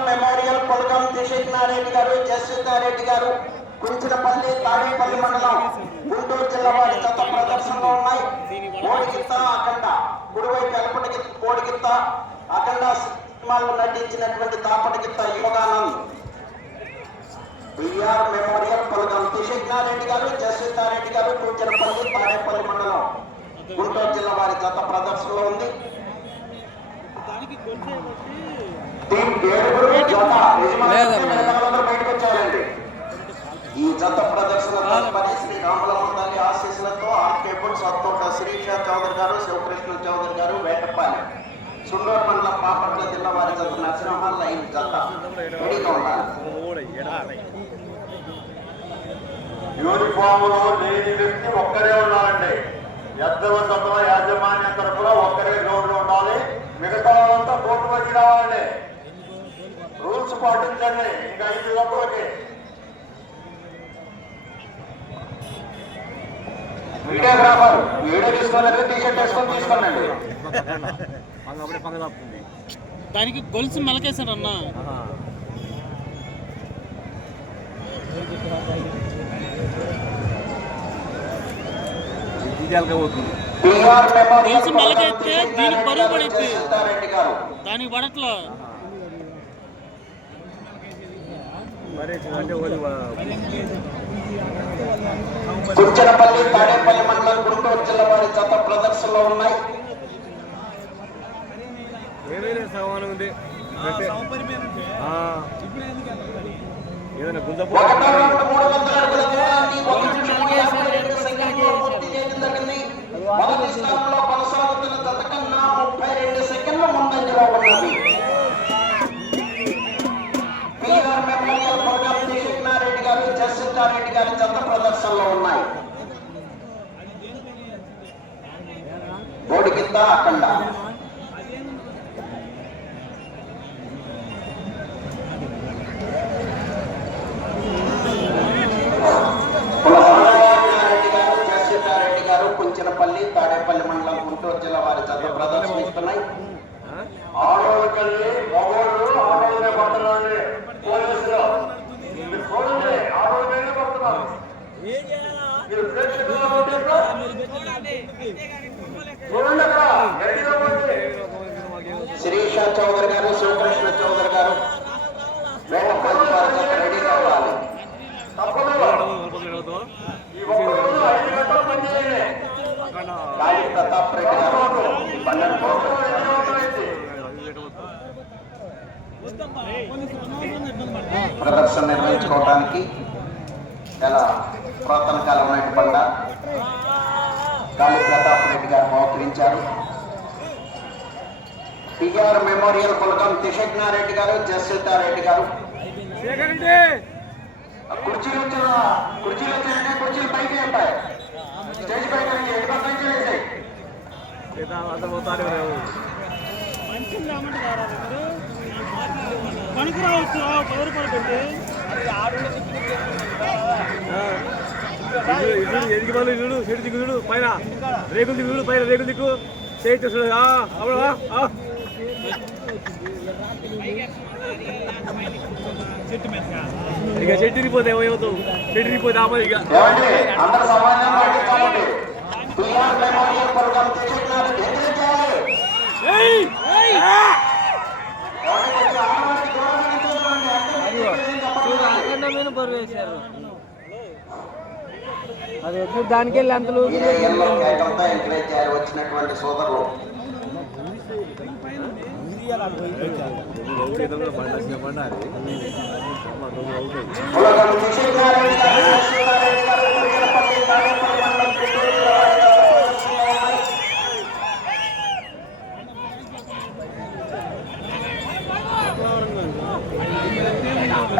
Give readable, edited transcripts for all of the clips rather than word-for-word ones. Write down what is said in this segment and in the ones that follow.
PR memorial పొలగం దిశజ్ఞారెడ్డి గారు, జస్వితారెడ్డి గారు, కుంచినపల్లి, తాడేపల్లి మండలం, గుంటూరు జిల్లా వారి జత ప్రదర్శనలో ఉన్నాయి. మోడిగిత్త అఖండ, కుడివైపు ఎలపటి మోడిగిత్త అఖండ సినిమాల్లో నటించినటువంటి తాపటిగిత్త యోగానంద్. పిఆర్ మెమోరియల్ పొలగం దిశజ్ఞారెడ్డి గారు, జస్వితారెడ్డి గారు, కుంచినపల్లి, తాడేపల్లి మండలం, గుంటూరు జిల్లా వారి జత ప్రదర్శనలో ఉంది. బయటకు వచ్చారండి. ఈ జత ప్రదర్శన తదుపరి శ్రీ రామలమ్మ తల్లి ఆశీస్సులతో ఆర్కే బుల్స్ అత్తోట శిరీష చౌదరి గారు, శివకృష్ణ చౌదరి గారు, వేటపాలెం, సుండూరు మండలం, పాపట్ల జిల్లా వారి జత నరసింహ లైన్ జత రెడీగా ఉన్నారు. యూనిఫామ్ లో లేని వ్యక్తి ఒక్కరే ఉన్నారండి. ఎద్దవ సత్వ యాజమాన్యం తరఫున ఒక్కరే గ్రౌండ్ లో ఉండాలి. మిగతా వాళ్ళంతా కోర్టు వచ్చి రావాలి. రూల్స్ పాటించండి. ఇంకా 5 లోపలికి వీడియోగ్రాఫర్ వీడియో తీసుకోలేదు, టీషర్ట్ వేసుకొని తీసుకోండి. దానికి గొలుసు మెలకేశారు అన్న. గొలుసు మెలకైతే దీనికి బరువు పడిద్ది, దానికి పడట్లా. కుంచనపల్లి, తాడేపల్లి మండలం, గుంటూరు జిల్లా వారి జత ప్రదర్శనలో ఉన్నాయి. మొదటి స్థానంలో కొనసాగుతున్న జత కన్నా 32 సెకండ్ల ముందంజలో ఉన్నది. పిఆర్ మెమోరియల్ పొలగం దిశజ్ఞారెడ్డి గారు, జస్వితారెడ్డి గారి జత ప్రదర్శనలో ఉన్నాయి. మోడిగిత్త అఖండ. కుంచినపల్లి, తాడేపల్లి మండలం, గుంటూరు జిల్లా వారి జత ప్రదర్శనిస్తున్నాయి. ఆడవాళ్ళకెళ్ళి మగవాళ్ళు ఆడవాళ్ళనే పడుతున్నారండి. పోలీసులు ఆడవాళ్ళనే పడుతున్నారు. మీరు ప్రేక్షకులు శిరీష చౌదరి గారు, శివకృష్ణ చౌదరి గారు, వేటపల్లి వారి జత రెడీ కావాలి. కాళీ ప్రతాప్ రెడ్డి గారు, ప్రదర్శన నిర్వహించుకోవడానికి చాలా పురాతన కాలం నాటి బండ కాళీ ప్రతాప్ రెడ్డి గారు మోకరించారు. పిఆర్ మెమోరియల్ పొలగం దిశజ్ఞారెడ్డి గారు, జస్వితారెడ్డి గారు. కుర్చీలు వచ్చాయంటే కుర్చీలు పైకి ఉంటాయి. స్టేజ్ పైకి పనికి రావచ్చు. 10 రూపాయలు పెట్టి ఎదిగి వాళ్ళు చూడు, చెడు దిగు చూడు, పైన రేకులు దిగు చూడు, పైన రేకులు దిక్కు చేయి చూడు. ఇక చెట్టు ఇరిగిపోతే ఏమవుతావు, చెట్టు ఇరిగిపోతే ఆపదు. ఇక బరువు వేశారు. అది వచ్చి దానికి వెళ్ళి అంతలో వచ్చినటువంటి సోదరులు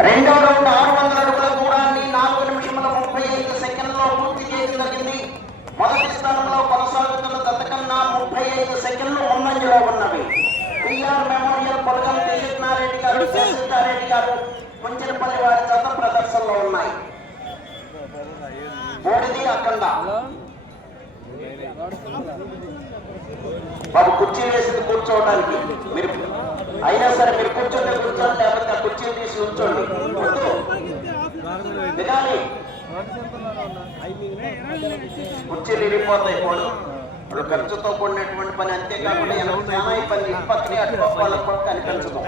రెండో రౌండ్ 600 అడుగుల దూరాన్ని 4 నిమిషముల 35 సెకండ్లో పూర్తి చేయడం జరిగింది. మొదటి స్థానంలో కొనసాగుతున్న జత కన్నా 35 సెకండ్లు ముందంజలో ఉన్నవి. పిఆర్ మెమోరియల్ పొలగం దిశజ్ఞారెడ్డి గారు, జస్వితారెడ్డి గారు, కుంచినపల్లి వారి జత ప్రదర్శనలో ఉన్నాయి. బోడిది అఖండ. బాబు కుర్చీ వేసింది కూర్చోవడానికి మీరు అయినా సరే మీరు కూర్చోండి లేకపోతే ఆ కుర్చీలు తీసి ఉంచండి. వినాలి, కుర్చీలు ఇరిగిపోతాయి. ఇప్పుడు ఖర్చుతో కూడినటువంటి పని, అంతేకాకుండా చాలా ఇబ్బంది ఇప్పటికీ అటుపప్పాలకు కూడా కనిపించదు.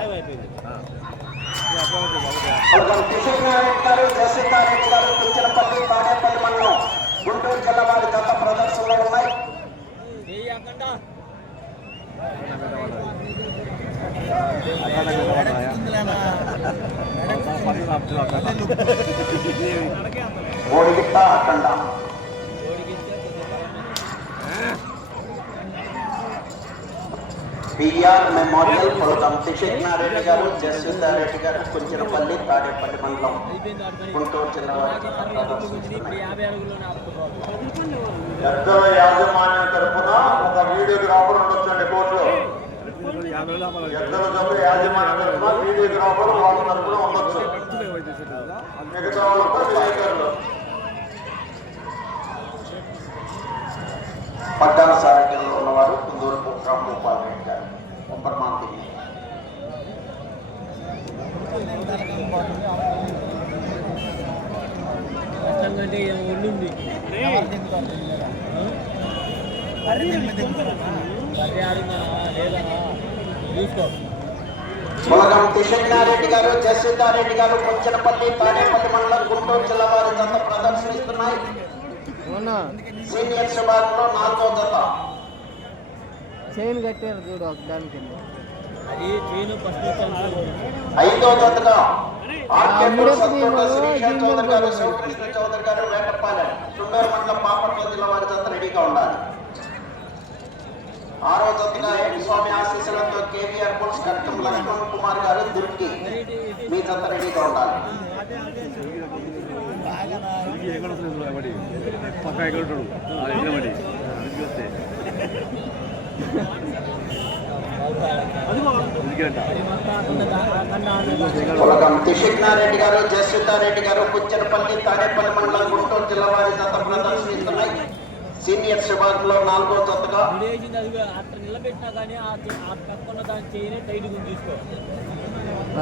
గారు జస్టిస్ గారు కుంచనపల్లి తాడేపల్లి మండలం గుంటూరు జిల్లా వారి జత ప్రదర్శనలో ఉన్నాయి. ఓడిగిట్ట అఖండ పిఆర్ మెమోరియల్ పొలకం శిశిక్నారెడ్డి గారు జస్వితారెడ్డి గారు కుంచనపల్లి తాడేపల్లి మండలం గుంటూరు జిల్లా ఎద్దల యాజమాన్యం తరఫున ఒక వీడియోగ్రాఫర్ ఉండొచ్చండి కోర్టులో. ఎద్దల జత యాజమాన్యం తరఫున వీడియోగ్రాఫర్ వాళ్ళ తరఫున ఉండొచ్చు, మిగతా వాళ్ళతో విలేకరులు. పట్టాల సారథ్యంలో ఉన్నవారు కుందూరు రాంగోపాల్ రెడ్డి గారు కొంపర్మాంతి. పొలగం శిశిక్నారెడ్డి గారు జస్వితారెడ్డి గారు కుంచనపల్లి తాడేపల్లి మండలం గుంటూరు జిల్లా వారి జత ప్రదర్శనిస్తున్నాయి. సీనియర్స్ విభాగంలో 4వ జత చైన్ కట్టారు చూడు దానికి. 5వ జతగా చౌదరి గారు శివకృష్ణ చౌదరి గారు వేటపాలెం చుండూరు మండలం పాపట్ల జిల్లా వారి జత రెడీగా ఉండాలి. 6వ జతగా స్వామి ఆశీస్సులతో కేవీఆర్ పుల్స్ కట్టం లక్ష్మణ్ కుమార్ గారు దుర్గి, మీ జత రెడీగా ఉండాలి. పొలగం శిశిక్నారెడ్డి గారు జస్వితారెడ్డి గారు కుంచనపల్లి తాడేపల్లి మండలం గుంటూరు జిల్లా వారి జత ప్రదర్శనిస్తున్నాయి. సీనియర్స్ విభాగంలో 4వ జతగా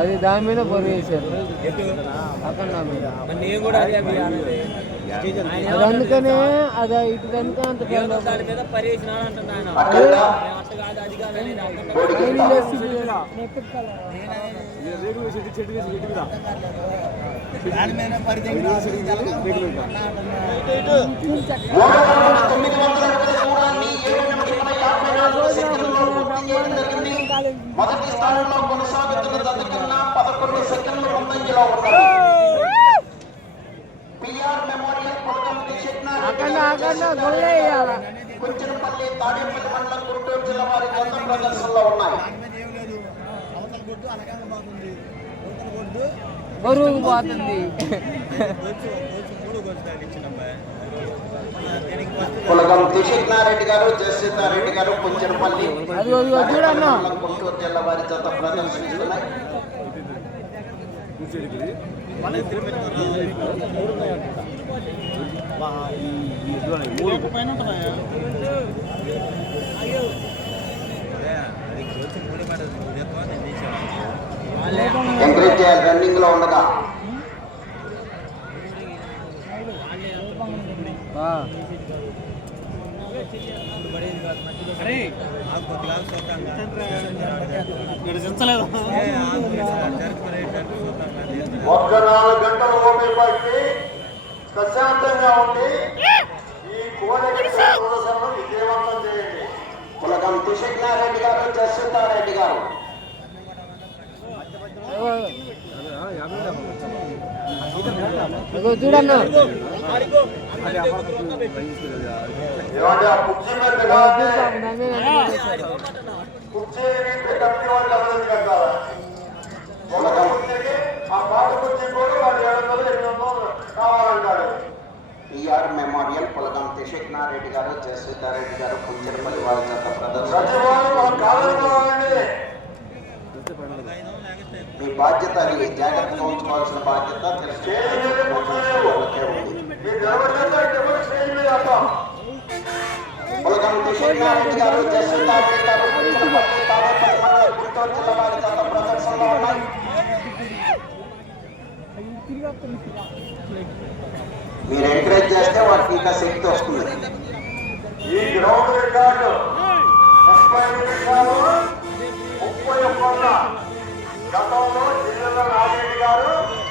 అది దాని మీద పొరి వేశారు అక్కడ అందుకనే అది ఇటు కనుక అంత మొదటి స్థానంలో కొనసాగుతున్న జత కన్నా 11 సెకండ్లు ముందంజలో ఉన్నారు. పిఆర్ మెమోరియల్ పొలకం కుంచనపల్లి తాడేపల్లి మండలం గుంటూరు జిల్లా వారి జత ప్రదర్శనలో ఉన్నాయి. బరువు పోతుంది. పొలగం శిశిక్నారెడ్డి గారు జస్వితారెడ్డి గారు కుంచనపల్లి గుంటూరు జిల్లా వారి జత ప్రదర్శిస్తున్నాయి. ఎంకరేజ్ చేయాలి రన్నింగ్ లో ఉండగా. ఒక్క 4 గంటలు ఓపిక పట్టి ప్రశాంతంగా ఉండి ఈ కోరిక ప్రదర్శనను విజయవంతం చేయండి. పొలగం శిశిక్నారెడ్డి గారు జస్వితారెడ్డి గారు చూడన్నా ఏమంటే ఆ కుర్చీ మీద కుర్చీ కట్టి వాళ్ళు కట్టాలి. ఒక కుర్చీకి ఆ పాట కుర్చీ కూడా వాళ్ళు 700-800 కావాలంటాడు. పిఆర్ మెమోరియల్ పొలగం శిశిక్నారెడ్డి గారు జస్వితారెడ్డి గారు కుంచనపల్లి వారి జత ప్రదర్శన. మీ బాధ్యత, అది జాగ్రత్తగా ఉంచుకోవాల్సిన బాధ్యత పొలగం శిశిక్నారెడ్డి గారు జస్వితారెడ్డి గారు కుంచనపల్లి తాడేపల్లి మండలం గుంటూరు జిల్లా వారి జత మీరు ఎంకరేజ్ చేస్తే వారికి ఇంకా శక్తి వస్తుంది. ఈ గ్రౌండ్ రికార్డు